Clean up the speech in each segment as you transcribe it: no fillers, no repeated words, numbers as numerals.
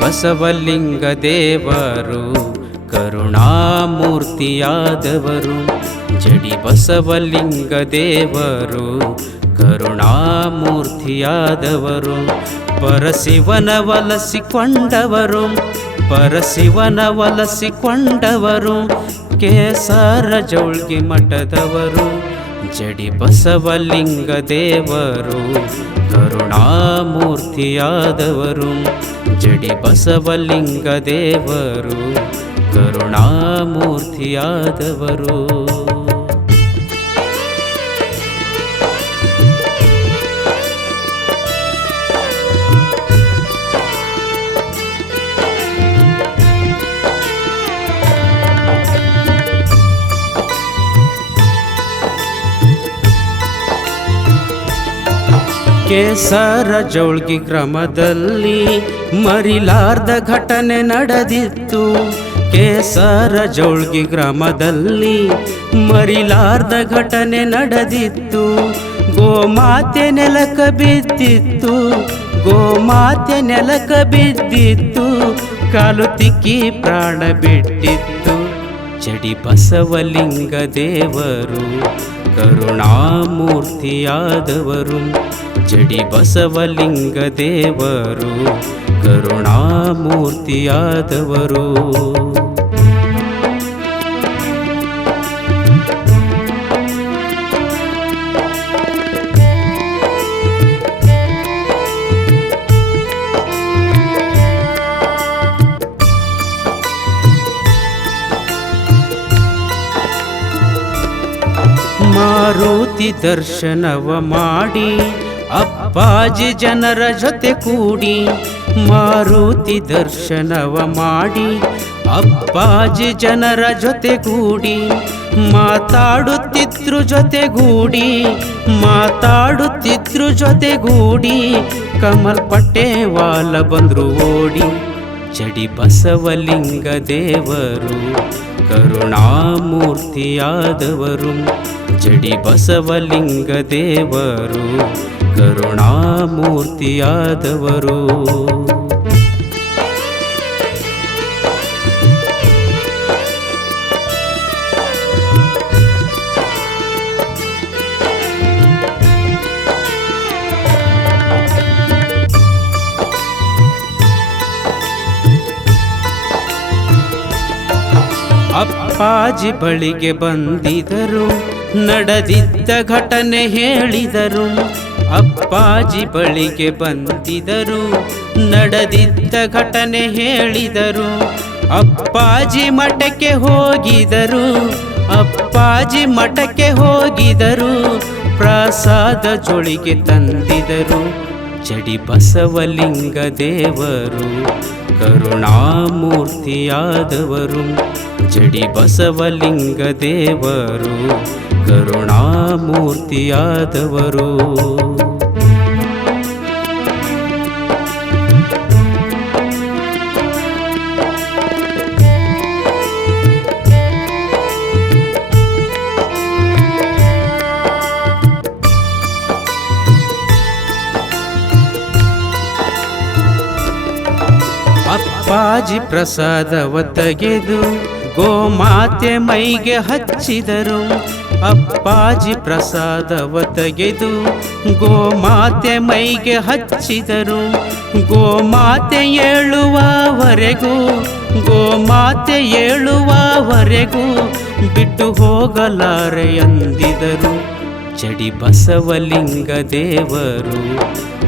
ಬಸವಲಿಂಗ ದೇವರು ಕರುಣಾಮೂರ್ತಿಯಾದವರು. ಜಡಿ ಬಸವಲಿಂಗ ದೇವರು ಕರುಣಾಮೂರ್ತಿಯಾದವರು. ಪರಶಿವನ ಒಲಿಸಿಕೊಂಡವರು, ಪರಶಿವನ ಒಲಿಸಿಕೊಂಡವರು. ಕೇಸರ ಜೌಳ್ಗಿ ಮಠದವರು. ಜಡಿ ಬಸವಲಿಂಗ ದೇವರು ಕರುಣಾಮೂರ್ತಿಯಾದವರು. ಜಡಿ ಬಸವಲಿಂಗ ದೇವರು ಕರುಣಾಮೂರ್ತಿಯಾದವರು. ಕೇಸರ ಜೌಳ್ಗಿ ಗ್ರಾಮದಲ್ಲಿ ಮರಿಲಾರ್ದ ಘಟನೆ ನಡೆದಿತ್ತು. ಕೇಸರ ಜೌಳ್ಗಿ ಗ್ರಾಮದಲ್ಲಿ ಮರಿಲಾರ್ದ ಘಟನೆ ನಡೆದಿತ್ತು. ಗೋಮಾತೆ ನೆಲಕ ಬಿದ್ದಿತ್ತು, ಗೋಮಾತೆ ನೆಲಕ ಬಿದ್ದಿತ್ತು. ಕಾಲು ತಿಕ್ಕಿ ಪ್ರಾಣ ಬಿಟ್ಟಿತ್ತು. ಜಡಿ ಬಸವಲಿಂಗ ದೇವರು ಕರುಣಾಮೂರ್ತಿಯಾದವರು. ಜಡಿ ಬಸವಲಿಂಗ ದೇವರು ಕರುಣಾಮೂರ್ತಿಯಾದವರು. ಮಾರುತಿ ದರ್ಶನವ ಮಾಡಿ ಅಪ್ಪಾಜಿ ಜನರ ಜೊತೆ ಕೂಡಿ. ಮಾರುತಿ ದರ್ಶನವ ಮಾಡಿ ಅಪ್ಪಾಜಿ ಜನರ ಜೊತೆ ಕೂಡಿ. ಮಾತಾಡುತ್ತಿದ್ರು ಜೊತೆಗೂಡಿ, ಮಾತಾಡುತ್ತಿದ್ರು ಜೊತೆಗೂಡಿ. ಕಮಲ್ ಪಟೇವಾಲ ಬಂದ್ರು ಓಡಿ. ಜಡಿ ಬಸವಲಿಂಗ ದೇವರು ಕರುಣಾಮೂರ್ತಿಯಾದವರು. ಜಡಿ ಬಸವಲಿಂಗ ದೇವರು ಕರುಣಾಮೂರ್ತಿಯಾದವರು. ಅಪ್ಪಾಜಿ ಬಳಿಗೆ ಬಂದಿದರು, ನಡೆದಿದ್ದ ಘಟನೆ ಹೇಳಿದರು. ಅಪ್ಪಾಜಿ ಬಳಿಗೆ ಬಂದಿದರು, ನಡೆದಿದ್ದ ಘಟನೆ ಹೇಳಿದರು. ಅಪ್ಪಾಜಿ ಮಠಕ್ಕೆ ಹೋಗಿದರು, ಅಪ್ಪಾಜಿ ಮಠಕ್ಕೆ ಹೋಗಿದರು. ಪ್ರಸಾದ ಜೋಳಿಗೆ ತಂದಿದರು. ಜಡಿ ಬಸವಲಿಂಗ ದೇವರು ಕರುಣಾಮೂರ್ತಿಯಾದವರು. ಜಡಿ ಬಸವಲಿಂಗ ದೇವರು ಕರುಣಾಮೂರ್ತಿಯಾದವರು. ಅಪ್ಪಾಜಿ ಪ್ರಸಾದವ ತೆಗೆದು ಗೋಮಾತೆ ಮೈಗೆ ಹಚ್ಚಿದರು. ಅಪ್ಪಾಜಿ ಪ್ರಸಾದವ ತೆಗೆದು ಗೋಮಾತೆ ಮೈಗೆ ಹಚ್ಚಿದರು. ಗೋಮಾತೆ ಏಳುವವರೆಗೂ, ಗೋಮಾತೆ ಏಳುವವರೆಗೂ ಬಿಟ್ಟು ಹೋಗಲಾರೆ ಎಂದಿದರು. ಜಡಿ ಬಸವಲಿಂಗ ದೇವರು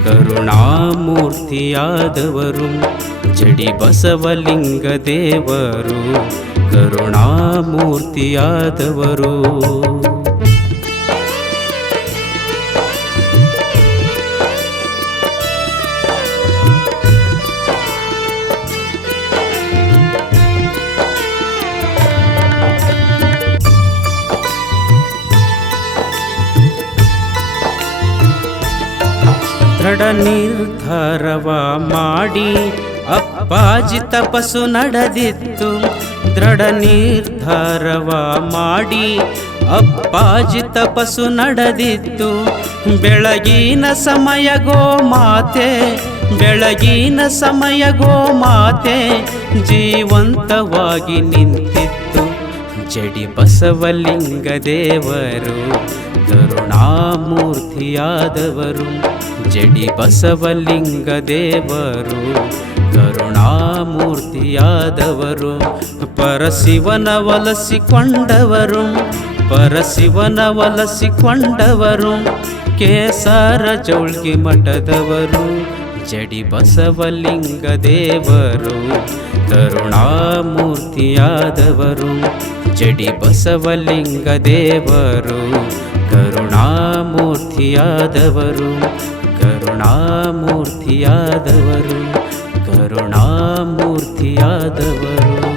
ಕರುಣಾಮೂರ್ತಿಯಾದವರು. ಜಡಿ ಬಸವಲಿಂಗ ದೇವರು ಕರುಣಾಮೂರ್ತಿಯಾದವರು. ದೃಢ ನಿರ್ಧಾರವ ಮಾಡಿ ಅಪ್ಪಾಜಿ ತಪಸ್ಸು ನಡೆದಿತ್ತು. ದೃಢ ನಿರ್ಧಾರವ ಮಾಡಿ ಅಪ್ಪಾಜಿ ತಪಸ್ಸು ನಡೆದಿತ್ತು. ಬೆಳಗಿನ ಸಮಯ ಗೋಮಾತೆ ಬೆಳಗಿನ ಸಮಯ ಗೋಮಾತೆ ಜೀವಂತವಾಗಿ ನಿಂತಿತ್ತು. ಜಡಿ ಬಸವಲಿಂಗ ದೇವರು ಕರುಣಾಮೂರ್ತಿಯಾದವರು. ಜಡಿ ಬಸವಲಿಂಗ ದೇವರು ಕರುಣಾಮೂರ್ತಿಯಾದವರು. ಪರಶಿವನ ಒಲಿಸಿಕೊಂಡವರು, ಪರಶಿವನ ಒಲಿಸಿಕೊಂಡವರು. ಕೇಸರ ಜೌಳ್ಗಿ ಮಠದವರು. ಜಡಿ ಬಸವಲಿಂಗ ದೇವರು ಕರುಣಾಮೂರ್ತಿಯಾದವರು. ಜಡಿ ಬಸವಲಿಂಗ ದೇವರು ಕರುಣಾಮೂರ್ತಿಯಾದವರು. ಕರುಣಾಮೂರ್ತಿಯಾದವರು. ಕರುಣಾಮೂರ್ತಿಯಾದವರು.